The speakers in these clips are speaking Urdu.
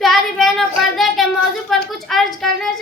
پیاری بہنوں، پردے کے موضوع پر کچھ عرض کرنے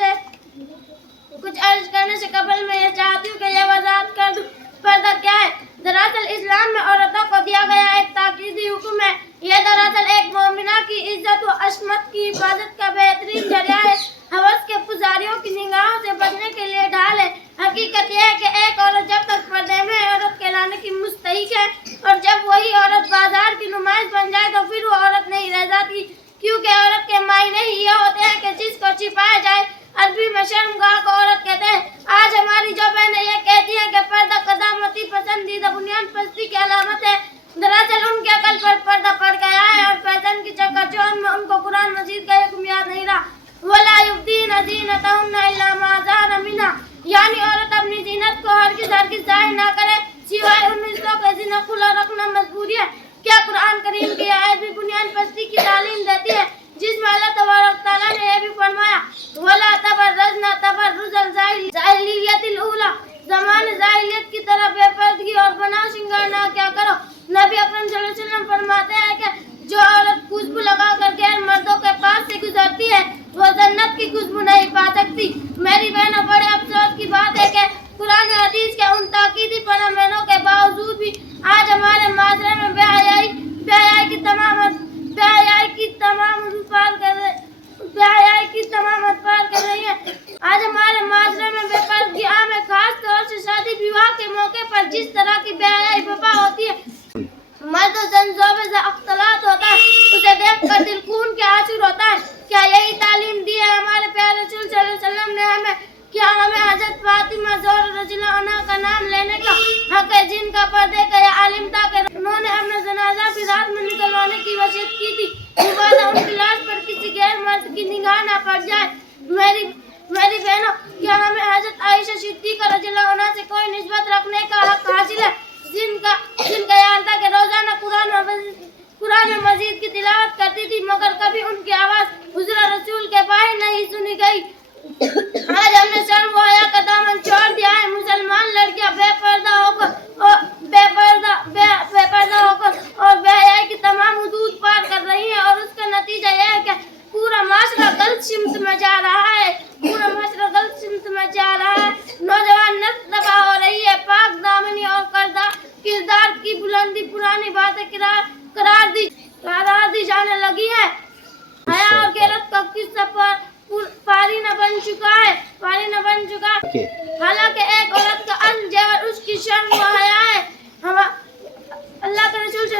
سے قبل میں یہ چاہتی ہوں کہ یہ وضاحت کر دوں پردہ کیا ہے۔ دراصل اسلام میں عورتوں کو دیا گیا ایک تاکیدی حکم ہے۔ یہ دراصل ایک مومنہ کی عزت و عصمت کی حفاظت کا بہترین ذریعہ ہے، ہوس کے پجاریوں کی نگاہوں سے بچنے کے لیے ڈھال ہے۔ حقیقت یہ ہے کہ ایک عورت جب تک پردے میں عورت کہلانے کی مستحق ہے، اور جب وہی عورت بازار کی نمائش بن جائے تو پھر وہ عورت نہیں رہ جاتی، کیونکہ عورت کے معنی ہی یہ ہوتے ہیں کہ جس کو چھپایا جائے۔ عربی میں شرمگاہ کو عورت کہتے ہیں۔ آج ہماری جو بہنیں یہ کہتی ہیں کہ پردہ قدامتی پسندیدہ بنیاد پرستی کی علامت ہے، دراصل ان کے عقل پر پردہ پڑ گیا ہے اور فیشن کی چکا چوند میں ان کو قرآن مجید کا حکم یاد نہیں رہا۔ وَلَا يُبْدِينَ زِينَتَهُنَّ إِلَّا مَا ظَهَرَ مِنْهَا، یعنی عورت اپنی زینت کو ہرگز ظاہر نہ کرے سوائے ان حصوں کے جنہیں کھلا رکھنا مجبوری ہے۔ کیا قرآن کریم کی آیت بھی بنیاد پرستی کی تعلیم دیتی ہے، جس میں اللہ تبارک تعالیٰ نے یہ بھی فرمایا وَلَا تَبَرَّجْنَ تَبَرُّجَ الْجَاهِلِيَّةِ الْأُولَىٰ، زمانِ جاہلیت کی طرح بے پردگی اور بنا شنگار نہ کیا کرو۔ نبی اکرم صلی اللہ علیہ وسلم فرماتے ہیں کہ جو عورت خوشبو لگا کر غیر مردوں کے پاس سے گزرتی ہے وہ جنت کی خوشبو نہیں پا سکتی۔ میری بہنوں، بڑے افسوس کی بات ہے کہ قرآن حدیث کے ان تاکیدی فنامنوں کے باوجود بھی آج ہمارے معاشرے میں بے حیائی کی تمام پال کر رہی ہے۔ آج ہمارے معاشرے میں بے پردگی عام ہے، خاص طور سے شادی بیاہ کے موقع پر جس طرح کی بے حیائی برپا ہوتی ہے، مرد و زن زوبے سے اختلاط ہوتا ہے، اسے دیکھ کر دل خون کے آنسو ہوتا ہے۔ کیا یہی تعلیم دی ہے ہمارے پیارے رسول صلی اللہ علیہ وسلم نے ہمیں؟ کیا ہمیں حضرت فاطمہ زہرا رضی اللہ عنہا کا نام لینے کا حق ہے، جن کا پردے کا یہ عالم تھا کہ انہوں نے اپنا جنازہ بھی رات میں نکلوانے کی وصیت کی تھی، لہٰذا ان کی لاش پر کسی غیر مرد کی نگاہ نہ پڑ جائے۔ میری بہنوں، کیا ہمیں حضرت عائشہ صدیقہ رضی اللہ عنہا سے کوئی نسبت رکھنے کا حق حاصل ہے، جن کا خیال تھا کہ روزانہ قرآن مجید کی تلاوت کرتی تھی، مگر کبھی ان کی آواز حضور رسول کے باہر نہیں سنی گئی۔ آج ہم نے شرم و حیا کا دامن چھوڑ دیا ہے۔ مسلمان لڑکیاں بے پردہ ہو کر اور بے حیائی کی تمام حدود پار کر رہی ہیں، اور اس کا نتیجہ یہ ہے کہ پورا معاشرہ غلط سمت میں جا رہا ہے۔ نوجوان نسل تباہ ہو رہی ہے۔ پاک دامنی اور کردار کی بلندی پرانی باتیں قرار دی جانے لگی ہے۔ حیا اور غیرت کا قصہ پاری نہ بن چکا ہے۔ حالانکہ ایک عورت کا اصل جوہر اس کی شرم و حیا ہے۔ اللہ کے رسول صلی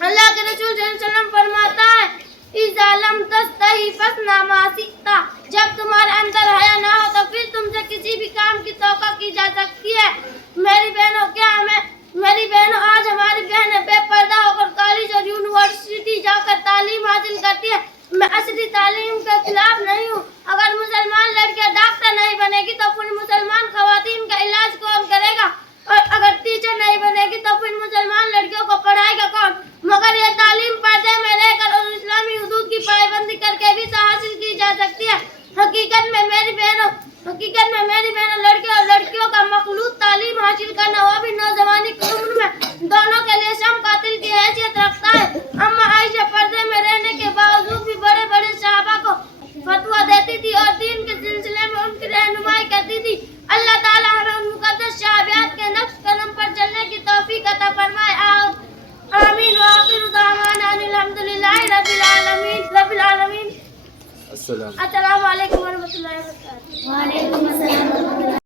اللہ علیہ وسلم فرماتا ہے اِذَا لَمْ تَسْتَحِ فَاصْنَعْ مَا شِئْتَ، جب تمہارے اندر حیا نہ ہو تو پھر تم سے کسی بھی کام کی توقع کی جا سکتی ہے۔ میری بہنوں، آج ہماری بہنیں بے پردہ ہو کر کالج اور یونیورسٹی جا کر تعلیم حاصل کرتی ہے۔ میں عصری تعلیم کے خلاف نہیں ہوں۔ اگر مسلمان لڑکیاں ڈاکٹر نہیں بنے گی تو پھر مسلمان خواتین کا علاج کون کرے گا؟ اور اگر ٹیچر نہیں بنے گی تو پھر مسلمان لڑکیوں کو پڑھائے گا کون؟ مگر یہ تعلیم پردے میں رہ کر اور اسلامی حدود کی پابندی کر کے بھی حاصل کی جا سکتی ہے۔ حقیقت میں میری بہنوں، لڑکیوں کا مخلوط تعلیم حاصل کرنا، وہ بھی نوجوانی کی عمر میں، دونوں کے لیے شم قاتل کی حیثیت رکھتا ہے۔ اما عائشہ پردے میں رہنے کے باوجود بھی بڑے صحابہ کو فتویٰ دیتی تھی اور دین کے سلسلے میں ان کی رہنمائی کرتی تھی۔ اللہ تعالیٰ ہمیں ان مقدس صحابیات کے نقش قدم پر چلنے کی توفیق عطا فرمائے۔ آمین۔ وآخر دعوانا ان الحمد للہ رب العالمین۔ السلام علیکم ورحمۃ اللہ وبرکاتہ۔